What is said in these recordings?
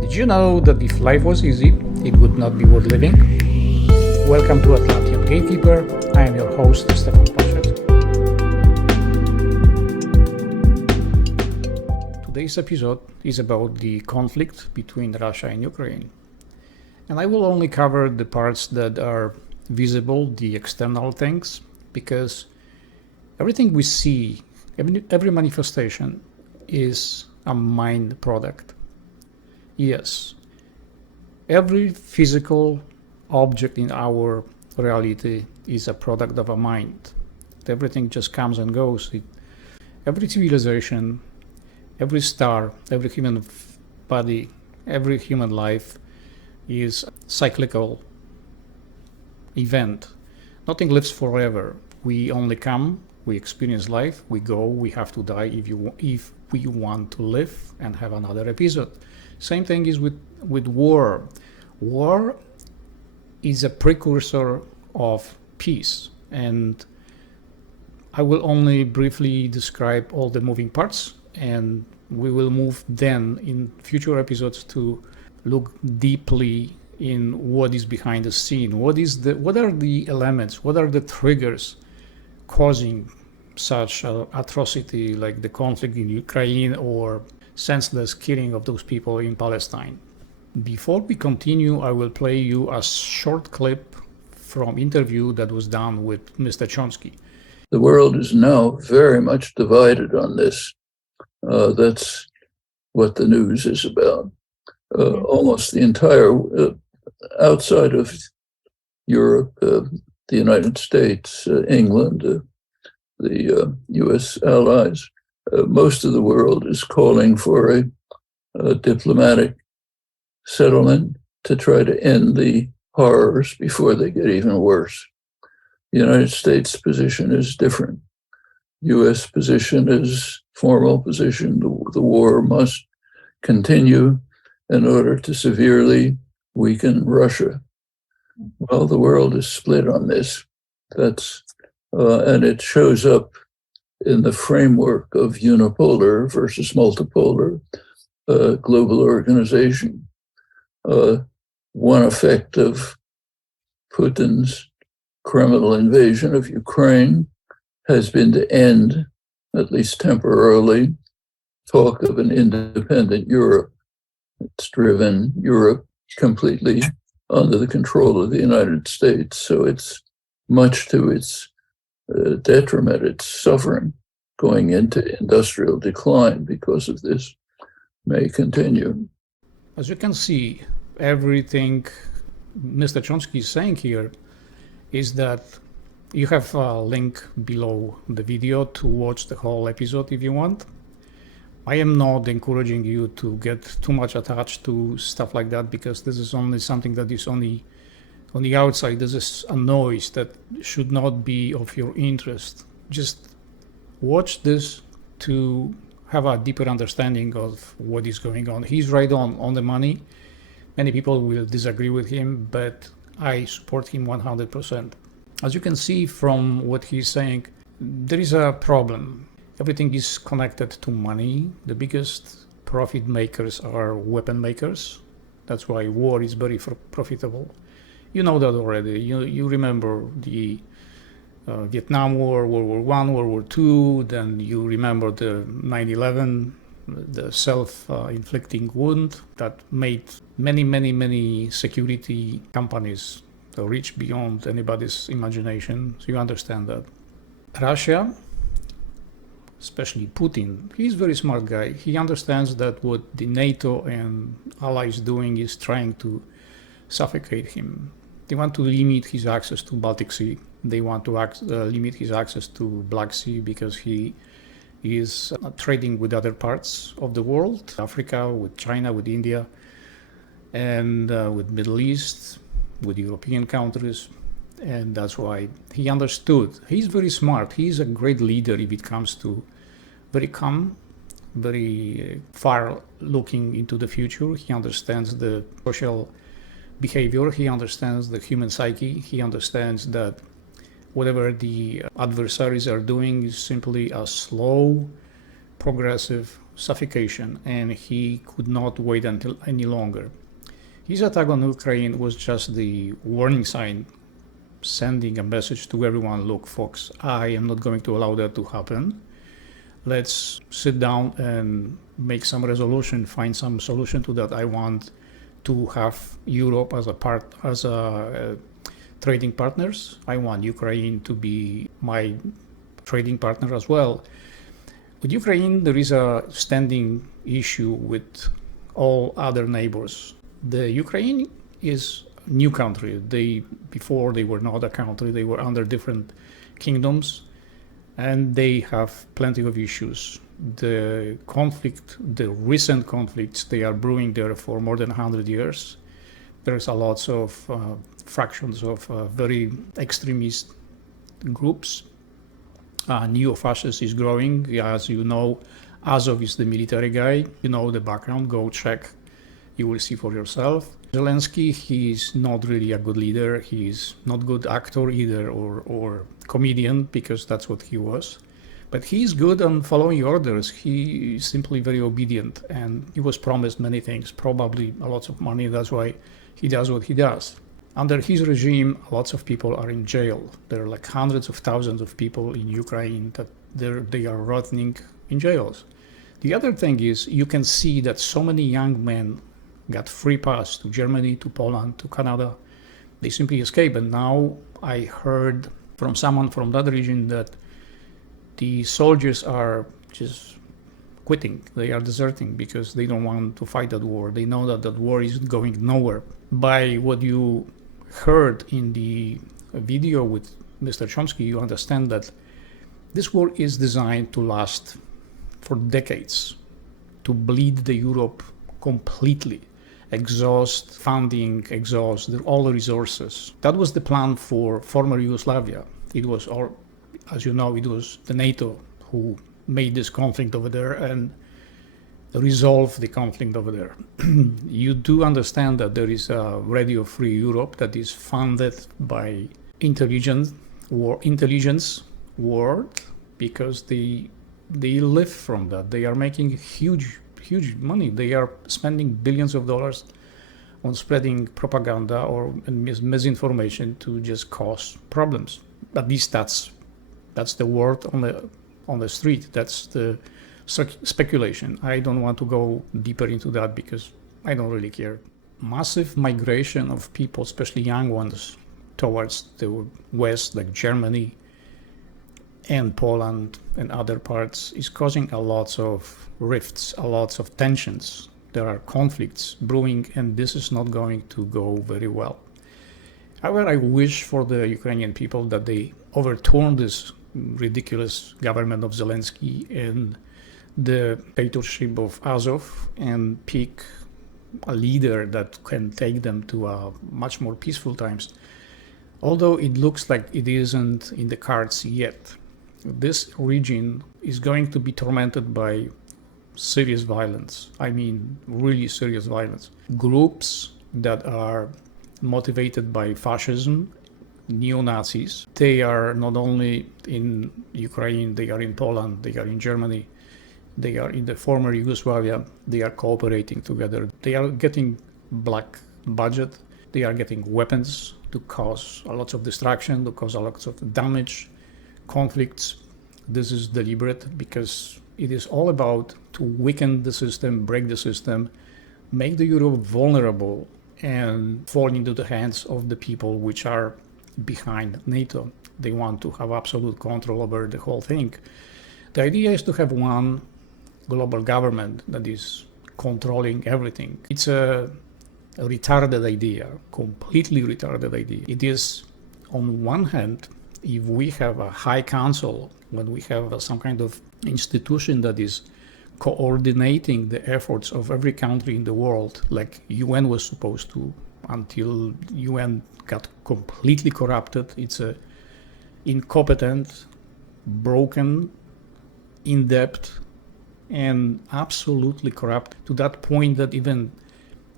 Did you know that if life was easy, it would not be worth living? Welcome to Atlantean Gatekeeper. I am your host, Stefan Pachet. Today's episode is about the conflict between Russia and Ukraine. And I will only cover the parts that are visible, the external things, because everything we see, every manifestation is a mind product. Yes, every physical object in our reality is a product of a mind. Everything just comes and goes. Every civilization, every star, every human body, every human life is a cyclical event. Nothing lives forever. We only come, we experience life, we go, we have to die if we want to live and have another episode. Same thing is with war. War is a precursor of peace, and I will only briefly describe all the moving parts, and we will move then in future episodes to look deeply in what is behind the scene. What are the elements, what are the triggers causing such atrocity like the conflict in Ukraine or senseless killing of those people in Palestine. Before we continue, I will play you a short clip from interview that was done with Mr. Chomsky. The world is now very much divided on this. That's what the news is about. Almost the entire, outside of Europe, the United States, England, the US allies, most of the world is calling for a diplomatic settlement to try to end the horrors before they get even worse. The United States position is different. US position is formal position. The war must continue in order to severely weaken Russia. Well, the world is split on this. And it shows up in the framework of unipolar versus multipolar global organization. One effect of Putin's criminal invasion of Ukraine has been to end, at least temporarily, talk of an independent Europe. It's driven Europe completely under the control of the United States. So it's much to its detriment, it's suffering, going into industrial decline because of this, may continue. As you can see, everything Mr. Chomsky is saying here is that you have a link below the video to watch the whole episode if you want. I am not encouraging you to get too much attached to stuff like that, because this is only something that is only on the outside. This is a noise that should not be of your interest. Just watch this to have a deeper understanding of what is going on. He's right on the money. Many people will disagree with him, but I support him 100%. As you can see from what he's saying, there is a problem. Everything is connected to money. The biggest profit makers are weapon makers. That's why war is very profitable. You know that already. You remember the Vietnam War, World War I, World War II, then you remember the 9/11, the self-inflicting wound that made many security companies rich beyond anybody's imagination. So you understand that. Russia, especially Putin, he's a very smart guy. He understands that what the NATO and allies doing is trying to suffocate him. They want to limit his access to Baltic Sea. They want to limit his access to Black Sea because he is trading with other parts of the world, Africa, with China, with India, and with Middle East, with European countries. And that's why he understood. He's very smart. He's a great leader if it comes to very calm, very far looking into the future. He understands the social behavior. He understands the human psyche. He understands that whatever the adversaries are doing is simply a slow progressive suffocation, and he could not wait until any longer. His attack on Ukraine was just the warning sign, sending a message to everyone, look, folks, I am not going to allow that to happen. Let's sit down and make some resolution, find some solution to that. I want to have Europe as a trading partners. I want Ukraine to be my trading partner as well. With Ukraine, there is a standing issue with all other neighbors. The Ukraine is a new country. Before they were not a country, they were under different kingdoms, and they have plenty of issues. The recent conflicts, they are brewing there for more than 100 years. There's a lots of fractions of very extremist groups. Neo-fascist is growing. As you know, Azov is the military guy. You know the background, go check. You will see for yourself. Zelensky, he's not really a good leader. He's not good actor either, or comedian, because that's what he was. But he's good on following orders. He is simply very obedient, and he was promised many things, probably a lot of money. That's why he does what he does. Under his regime, lots of people are in jail. There are like hundreds of thousands of people in Ukraine that they are rotting in jails. The other thing is, you can see that so many young men got free pass to Germany, to Poland, to Canada. They simply escape. And now I heard from someone from that region that the soldiers are just quitting. They are deserting because they don't want to fight that war. They know that that war is going nowhere. By what you heard in the video with Mr. Chomsky, you understand that this war is designed to last for decades, to bleed the Europe completely, exhaust funding, exhaust all the resources. That was the plan for former Yugoslavia. It was, as you know, it was the NATO who made this conflict over there and resolved the conflict over there. You do understand that there is a Radio Free Europe that is funded by intelligence world, because they live from that. They are making huge money. They are spending billions of dollars on spreading propaganda or misinformation to just cause problems. At least that's the word on the street. That's the speculation. I don't want to go deeper into that because I don't really care. Massive migration of people, especially young ones, towards the west, like Germany and Poland and other parts, is causing a lot of rifts, a lot of tensions. There are conflicts brewing, and this is not going to go very well. However, I wish for the Ukrainian people that they overturn this ridiculous government of Zelensky and the dictatorship of Azov and pick a leader that can take them to much more peaceful times. Although it looks like it isn't in the cards yet. This region is going to be tormented by serious violence. I mean, really serious violence. Groups that are motivated by fascism, neo-Nazis, they are not only in Ukraine, they are in Poland, they are in Germany, they are in the former Yugoslavia, they are cooperating together. They are getting black budget, they are getting weapons to cause a lot of destruction, to cause a lot of damage, conflicts. This is deliberate because it is all about to weaken the system, break the system, make the Europe vulnerable and fall into the hands of the people which are behind NATO. They want to have absolute control over the whole thing. The idea is to have one global government that is controlling everything. It's a retarded idea, completely retarded idea. It is, on one hand, if we have a high council, when we have some kind of institution that is coordinating the efforts of every country in the world, like UN was supposed to, until UN got completely corrupted. It's a incompetent, broken, in-depth, and absolutely corrupt to that point that even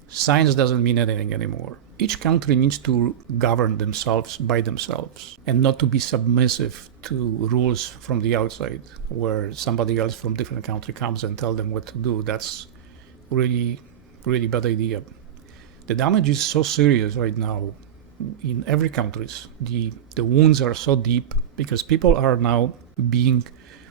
science doesn't mean anything anymore. each country needs to govern themselves by themselves and not to be submissive to rules from the outside where somebody else from different country comes and tell them what to do. That's really, really bad idea. The damage is so serious right now in every country. The wounds are so deep because people are now being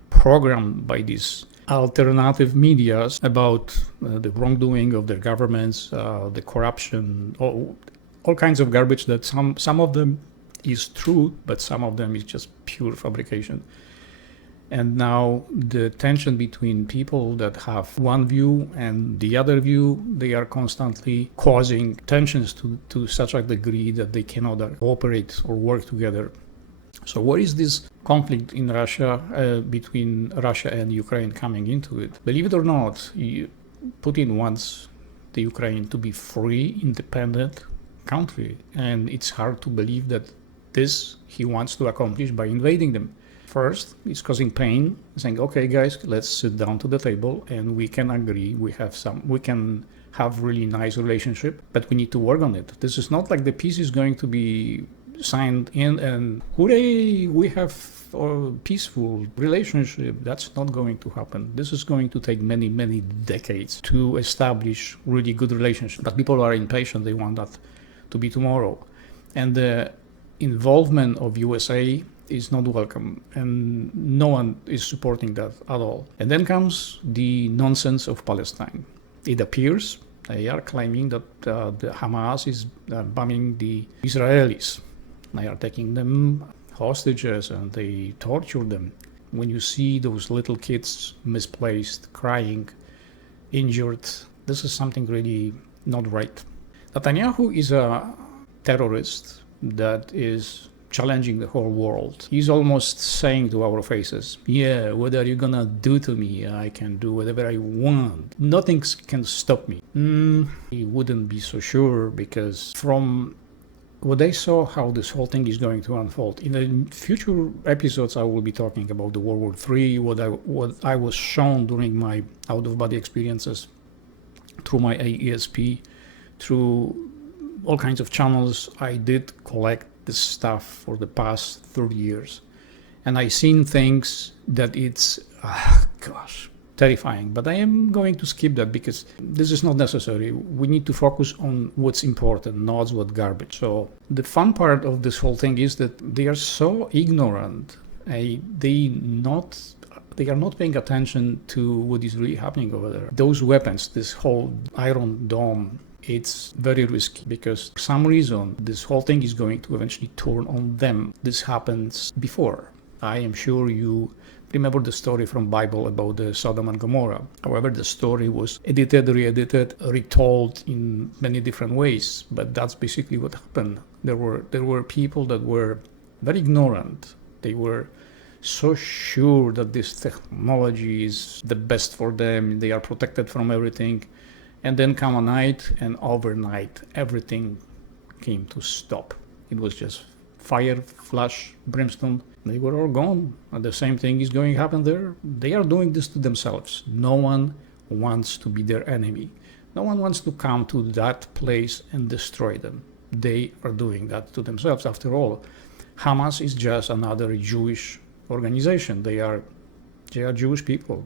programmed by these alternative medias about the wrongdoing of their governments, the corruption, all kinds of garbage that some of them is true, but some of them is just pure fabrication. And now the tension between people that have one view and the other view, they are constantly causing tensions to such a degree that they cannot cooperate or work together. So where is this conflict in Russia, between Russia and Ukraine coming into it? Believe it or not, Putin wants the Ukraine to be free, independent country. And it's hard to believe that this he wants to accomplish by invading them. First, it's causing pain, saying, okay, guys, let's sit down to the table and we can agree. We can have really nice relationship, but we need to work on it. This is not like the peace is going to be signed in and hooray, we have a peaceful relationship. That's not going to happen. This is going to take many, many decades to establish really good relationship. But people are impatient. They want that to be tomorrow. And the involvement of USA is not welcome, and no one is supporting that at all. And then comes the nonsense of Palestine. It appears they are claiming that the Hamas is bombing the Israelis. They are taking them hostages and they torture them. When you see those little kids misplaced, crying, injured, this is something really not right. Netanyahu is a terrorist that is challenging the whole world. He's almost saying to our faces, yeah, what are you gonna do to me? I can do whatever I want. Nothing can stop me. He wouldn't be so sure, because from what I saw how this whole thing is going to unfold. In the future episodes, I will be talking about the World War III, what I was shown during my out-of-body experiences through my AESP, through all kinds of channels. I did collect this stuff for the past 30 years. And I seen things that it's, terrifying. But I am going to skip that because this is not necessary. We need to focus on what's important, not what garbage. So the fun part of this whole thing is that they are so ignorant. They are not paying attention to what is really happening over there. Those weapons, this whole Iron Dome, it's very risky because for some reason this whole thing is going to eventually turn on them. This happens before. I am sure you remember the story from Bible about the Sodom and Gomorrah. However, the story was edited, re-edited, retold in many different ways, but that's basically what happened. There were people that were very ignorant. They were so sure that this technology is the best for them, they are protected from everything. And then come a night, and overnight, everything came to stop. It was just fire, flash, brimstone. They were all gone. And the same thing is going to happen there. They are doing this to themselves. No one wants to be their enemy. No one wants to come to that place and destroy them. They are doing that to themselves. After all, Hamas is just another Jewish organization. They are Jewish people.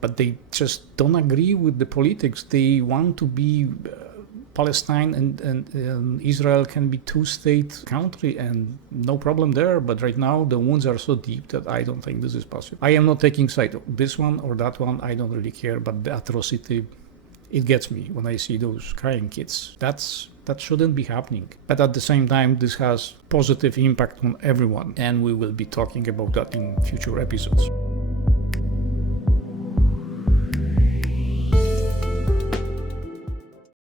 But they just don't agree with the politics. They want to be Palestine and Israel can be two-state country and no problem there. But right now the wounds are so deep that I don't think this is possible. I am not taking side of this one or that one. I don't really care. But the atrocity, it gets me when I see those crying kids. That shouldn't be happening. But at the same time, this has positive impact on everyone. And we will be talking about that in future episodes.